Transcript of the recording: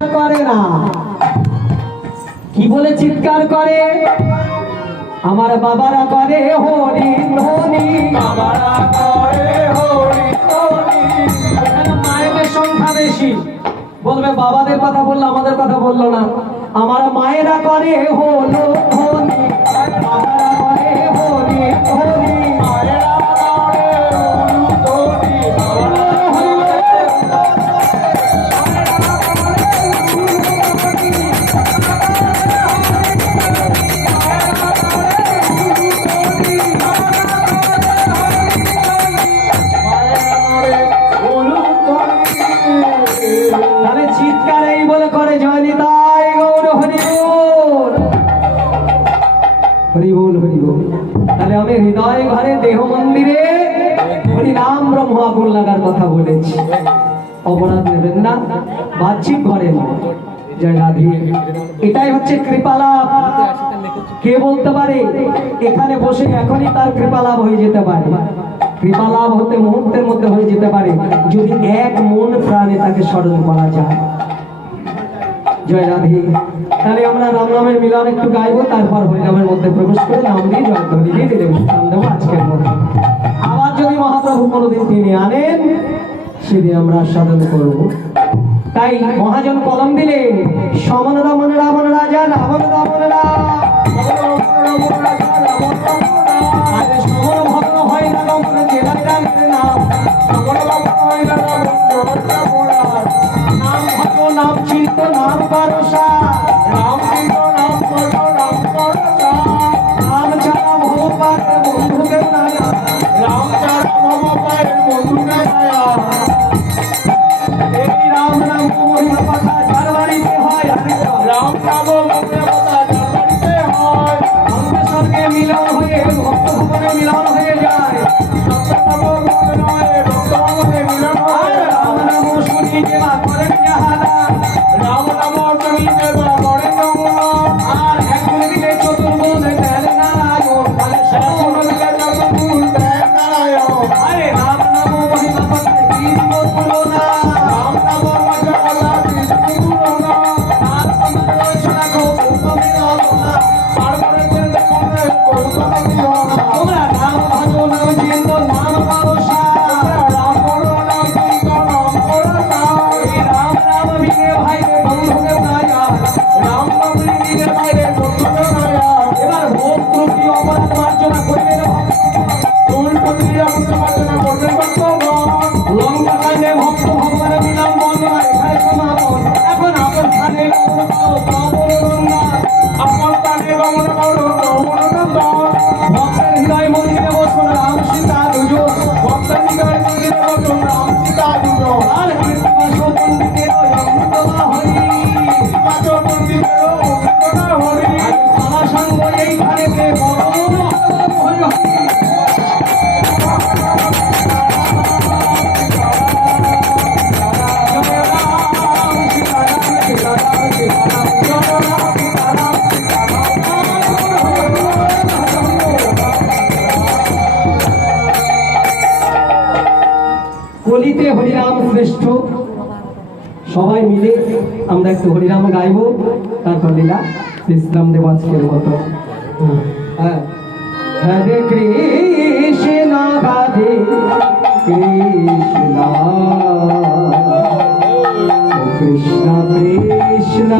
করে না কি বলে চিৎকার করে আমার বাবারা করে হরি ধ্বনি বাবারা করে হরি ধ্বনি মায়েদের সংখ্যা বেশি বলবে বাবাদের কথা বললো আমাদের কথা বললো না আমার মায়েরা করে হলো ধ্বনি বাবারা করে হরি ধ্বনি মায়েরা করে হলো ধ্বনি চিৎকার এই বলে করে জয় নিতাই গৌর হরি বল হরি বল হরি বল। তাহলে আমি হৃদয় ঘরে দেহ মন্দিরে হরি নাম ব্রহ্ম আগুন লাগার কথা বলেছি, অপরাধ নেবেন না, বাহ্যিক ঘরে নয়। জয় রাধে। এটাই হচ্ছে কৃপালাভ। কে বলতে পারে এখানে বসে এখনই তার কৃপালাভ হয়ে যেতে পারে? কৃপালাভ হতে মুহূর্তের মধ্যে হয়ে যেতে পারে যদি এক মন প্রাণে তাকে স্মরণ করা যায়। জয় রাধে। তাহলে আমরা রাম নামের মিলন একটু গাইবো, তারপর হরিনামের মধ্যে প্রবেশ করে নাম দিয়ে জয় ধরি দিয়ে দিলে বিশ্রাম দেবো আজকের মতো। আবার যদি মহাপ্রভু কোনোদিন তিনি আনেন সেদিন আমরা সাধন করবো। তাই মহাজন কলম দিলেন সমন রমন রাবণ রাজা রাবণ রাবণ সমন ভগ্ন হয় না রমন জেলায় রামের নাম নাম ভগ্ন নাম চিন্ত নাম ভরসা রাম চিন্ত নাম ভগ্ন নাম ভরসা রাম ছাড়া ভগবানের বন্ধুকে নায়া রাম ছাড়া ভগবানের বন্ধুকে নায়া এই রাম নাম মহিমা কথা যার বাড়িতে হয় রাম নাম মহিমা কথা যার বাড়িতে হয় অঙ্গে সঙ্গে মিলন হয়ে ভক্ত ভবনে মিলন হয়ে যায় রাম নাম শুনি দেবা করেন যাহারা রাম নাম শুনি দেবা করেন আর একজন দিলে চতুর্গুণ দেন নারায়ণ মানে শাসন দিলে চতুর্গুণ দেন নারায়ণ আরে রাম নাম মহিমা কথা কি দিব তুলনা রাম নাম মহিমা কথা কি দিব তুলনা তার সমান রচনা গো ভূমি রচনা তারপরে চিন্তা করে কৌতূহল দিও না তোমরা নাম ভজো নাম চিন্ত নাম ভরসা রাম বড় নাম চিন্ত নাম ভরসা এই রাম নাম বিনে ভাইরে বন্ধুকে নায়া রাম নাম বিনে ভাইরে বন্ধুকে নায়া এবার ভোগ ত্রুটি অপরাধ মার্জনা করবেন কোন পন্ডিত আপনি মার্জনা করবেন ভক্তগণ লঙ্কা কাণ্ডে ভক্ত ভগবানের মিলন বন্দনা এখানে সমাপন এখন আপন স্থানে গমন করো তমন গঙ্গা আপন স্থানে গমন করো তমন গঙ্গা ভক্তের হৃদয় মন্দিরে বসুন রাম সীতা দুজন ভক্তের হৃদয় মন্দিরে বসুন রাম সীতা দুজন আর কৃষ্ণ পন্ডিতের অমৃতমা হরি কৃষ্ণ পন্ডিতের অমৃতমা হরি আমার সঙ্গ এইখানে বড় হরি হরি কলিতে হরিনাম শ্রেষ্ঠ। সবাই মিলে আমরা একটু হরিনাম গাইবো, তারপর লীলা বিশ্রাম দেব আজকের মতো। হ্যাঁ, হরে কৃষ্ণ রাধে কৃষ্ণ কৃষ্ণ কৃষ্ণ